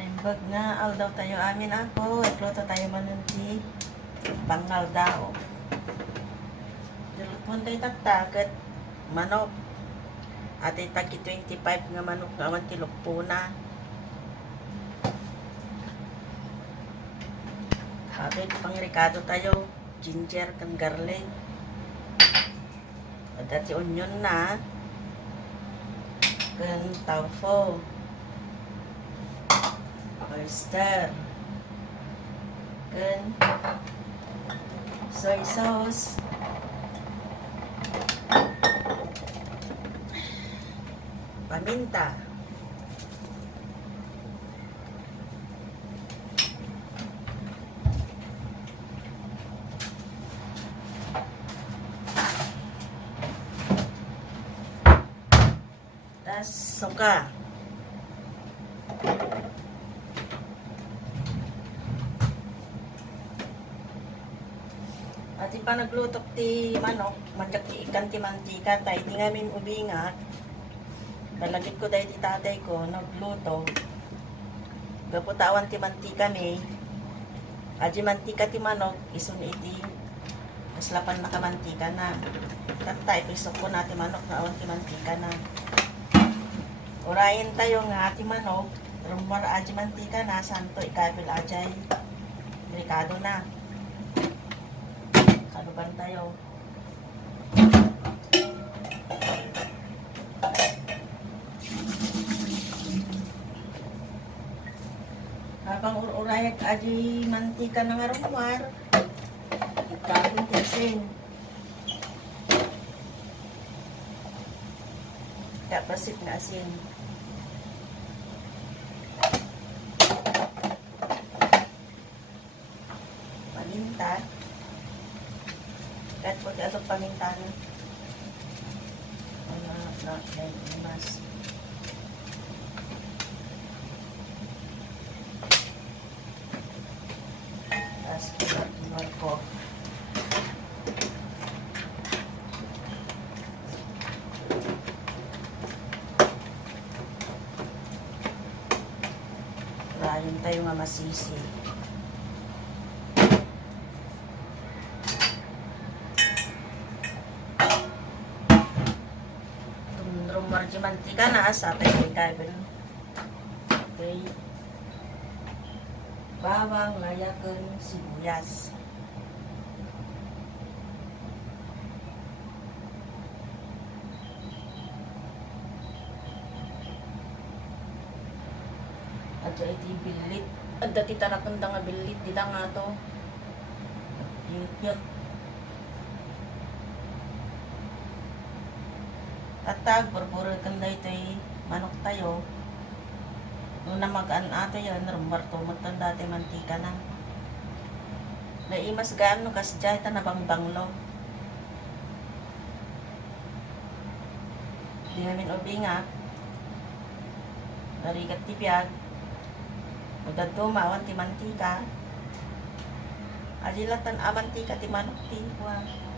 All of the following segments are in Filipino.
Naimbag nga, daw tayo amin ako. Ikloto tayo manunti. Bangal daw. Dilutmon tayo taktagat. Manok. At itagi 25 nga manok nga awan tilok po na. Habit pang ricado tayo. Ginger kan garlic. At dati onion na. Kan tofu. Oyster. Kan soy sauce. Paminta. Tas suka. At pa naglutok ti manok, manjak ti ikan ti mantika, tayo di ngamin ubingat. Balagit ko dahil ti tatay ko, nagluto. Gaputawan ti mantika mi. Aji mantika ti manok, isun iti. Maslapan na ka mantika na. Tatay, pisok ko na ti manok, naawan ti mantika na. Urayin tayo nga ti manok, rumor aji mantika na, santo ikabil ajay. Delikado na. Kaluban tayo. Habang urayag aji mantika ng arumar, ikabon ti asin. Kapasit na asin. Paminta. Kahit po ti atong paminta na. Mas. Tapos kinuha ko. Rayon tayo nga masisi. Rumor di mantika na sa tayo kabel. Okay. Bawang, layakan, sibuyas. At iti bilit. At dati tarakanda nga bilit. Dita nga to. Yut. Tatag, burburo kanda ito manok tayo. Nung namagaan ato yun, rumbar to, magtanda tayo mantika na. Naimas gaan no, kasi dyan ito nabangbanglo. Di namin ubinga. Narigat ti biyag. Udad tumawan ti mantika. Adilatan amantika ti manok ti. Wow.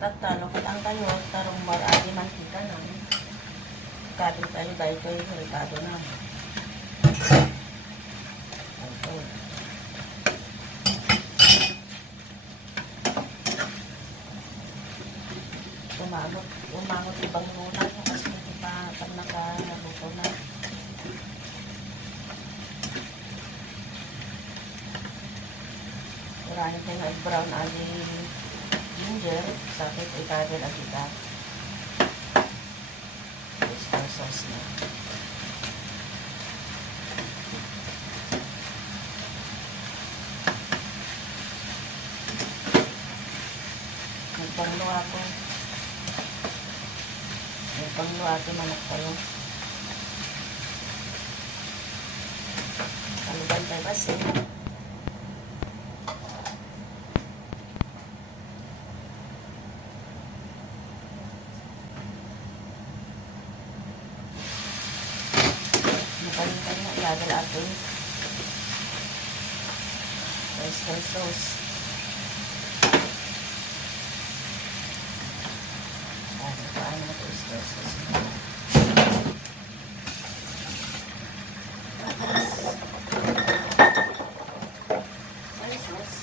Tatalo ang tayo, tarong marami mantika na. Kapit tayo dahil kayo sa rikado na. Ito. Umangot ibang muna kasi hindi pa pag nakaluto na. Marami tayo nag-brown ali ginger, sakit ikadil at kita. Oyster sauce na. Nagpanglo ako. Nagpanglo ako manok tayo. Kaluban tayo kasi. Nakalintay na iadal ato. Oyster sauce. Paano ito oyster sauce? Soy sauce.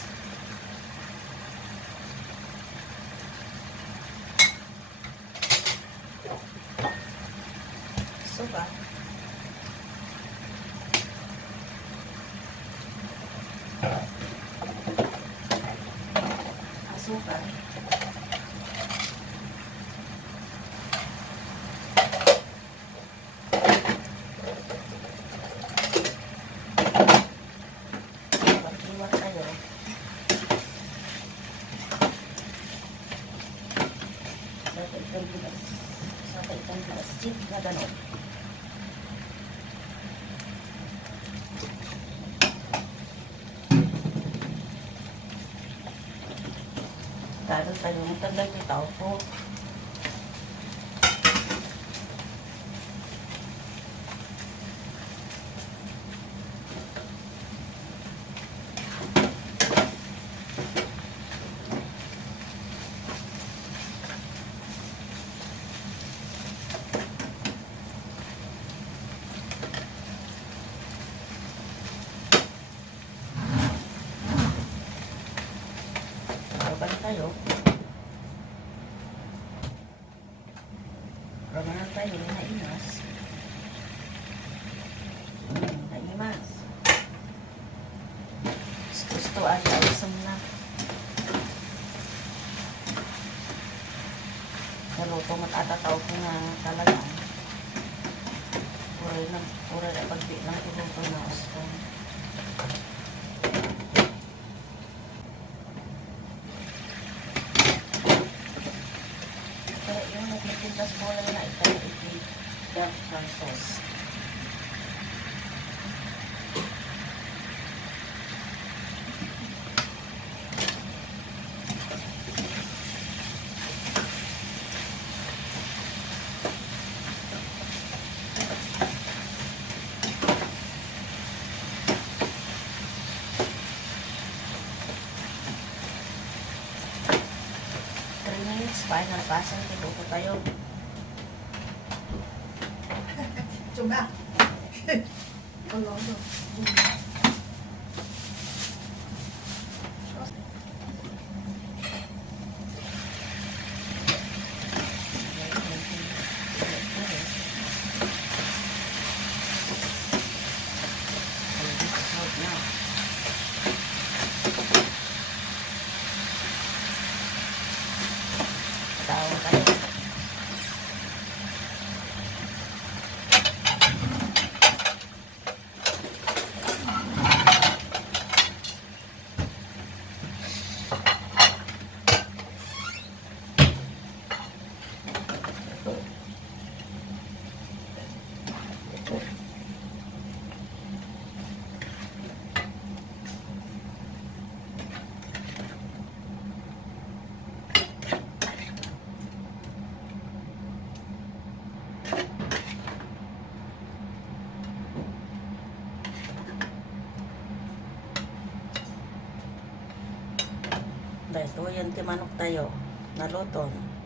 Suka. Asukal. Iwat tayo. Sa itong bilas. Chip na gano'n. Dahil tayo ng taglag yung tao po. Kaluban tayo. Ramahan tayo na imas. Naimas. Gusto ay alisam na. Naluto matatataw ko na talaga. Pura na pagdi lang tuluto na gusto. Kaya yung nagpitindas mo lang na ito dark sauce. Final passing, tiluto tayo. Coba. Ano? Tawag tayo. Dahil ito, yan timanok tayo. naluto.